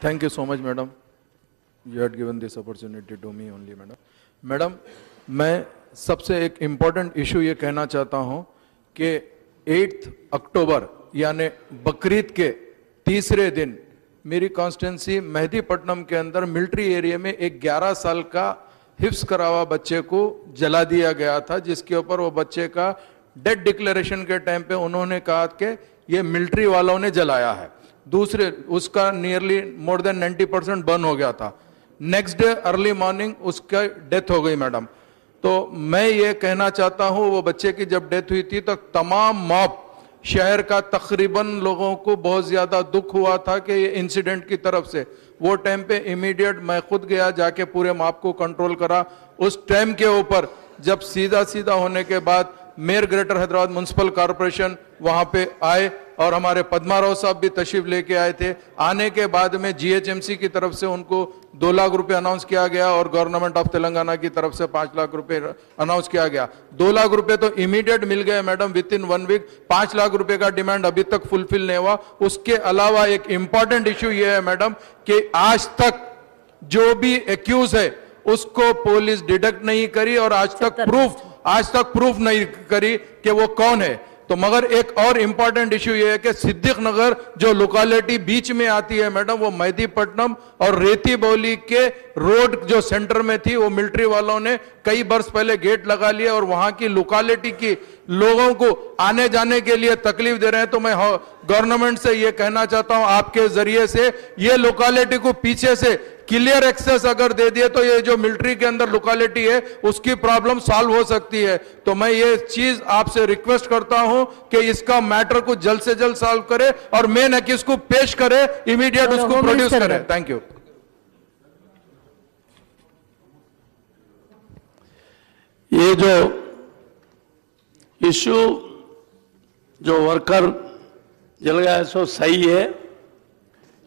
Thank you so much, madam. You had given this opportunity to me only, madam. Madam, मैं सबसे एक important issue ये कहना चाहता हूं कि 8 अक्टूबर यानी बकरीद के तीसरे दिन मेरी कॉन्स्टिट्यूंसी मेहदीपट्टनम के अंदर मिलिट्री एरिया में एक 11 साल का हिफ्स करा हुआ बच्चे को जला दिया गया था, जिसके ऊपर वो बच्चे का डेथ डिक्लेरेशन के टाइम पे उन्होंने कहा कि ये मिलिट्री वालों ने जलाया है। दूसरे उसका नियरली मोर देन 90% बर्न हो गया था। नेक्स्ट डे अर्ली मॉर्निंग उसका डेथ हो गई मैडम। तो मैं ये कहना चाहता हूं, वो बच्चे की जब डेथ हुई थी तो तमाम मॉब शहर का तकरीबन लोगों को बहुत ज्यादा दुख हुआ था कि ये इंसिडेंट की तरफ से। वो टाइम पे इमीडिएट मैं खुद गया, जाके पूरे मॉब को कंट्रोल करा। उस टाइम के ऊपर जब सीधा होने के बाद mayor greater Hyderabad municipal corporation वहां पे आए और हमारे पद्माराव साहब भी तशरीफ लेके आए थे। आने के बाद में जीएचएमसी की तरफ से उनको 2 लाख रुपए अनाउंस किया गया और गवर्नमेंट ऑफ तेलंगाना की तरफ से 5 लाख रुपए अनाउंस किया गया। 2 लाख रुपए तो इमीडिएट मिल गए madam within 1 week. 5 lakh रुपए का डिमांड अभी तक फुलफिल नहीं हुआ। उसके अलावा एक इंपॉर्टेंट इश्यू ये है मैडम कि आज तक जो भी एक्यूज है उसको पुलिस डिटेक्ट नहीं करी और आज तक प्रूफ नहीं करी कि वो कौन है। तो मगर एक और इंपॉर्टेंट इश्यू ये है कि सिद्दीक नगर जो लोकेलिटी बीच में आती है मैडम, वो मेहदीपट्टनम और रेती बोली के रोड जो सेंटर में थी, वो मिलिट्री वालों ने कई वर्ष पहले गेट लगा लिया और वहां की लोकेलिटी की लोगों को आने जाने के लिए तकलीफ दे रहे हैं। तो मैं गवर्नमेंट से ये कहना चाहता हूं आपके जरिए से, ये लोकेलिटी को पीछे से क्लियर एक्सेस अगर दे दिए तो ये जो मिलिट्री के अंदर लोकेलिटी है उसकी प्रॉब्लम सॉल्व हो सकती है। तो मैं ये चीज आपसे रिक्वेस्ट करता हूं कि इसका मैटर को जल्द से जल्द सॉल्व करे और मेन है कि इसको पेश करे, इमीडिएट उसको प्रोड्यूस करे। Thank you. ये जो इशू जो वर्कर जल गया सो सही है,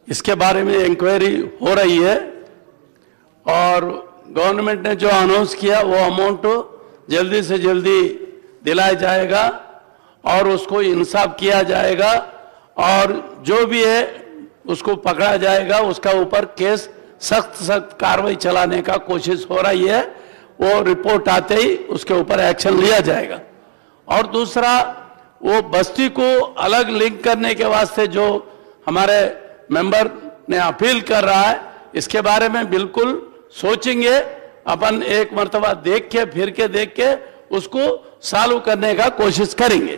इसके बारे में इंक्वायरी हो रही है और गवर्नमेंट ने जो अनाउंस किया वो अमाउंट जल्दी से जल्दी दिलाया जाएगा और उसको इंसाफ किया जाएगा और जो भी है उसको पकड़ा जाएगा। उसका ऊपर केस सख्त कार्रवाई चलाने का कोशिश हो रही है। वो रिपोर्ट आते ही उसके ऊपर एक्शन लिया जाएगा। और दूसरा, वो बस्ती को अलग लिंक करने के वास्ते जो हमारे मेंबर ने अपील कर रहा है, इसके बारे में बिल्कुल सोचेंगे अपन, एक मर्तबा देख के फिर के देख के उसको सॉल्व करने का कोशिश करेंगे।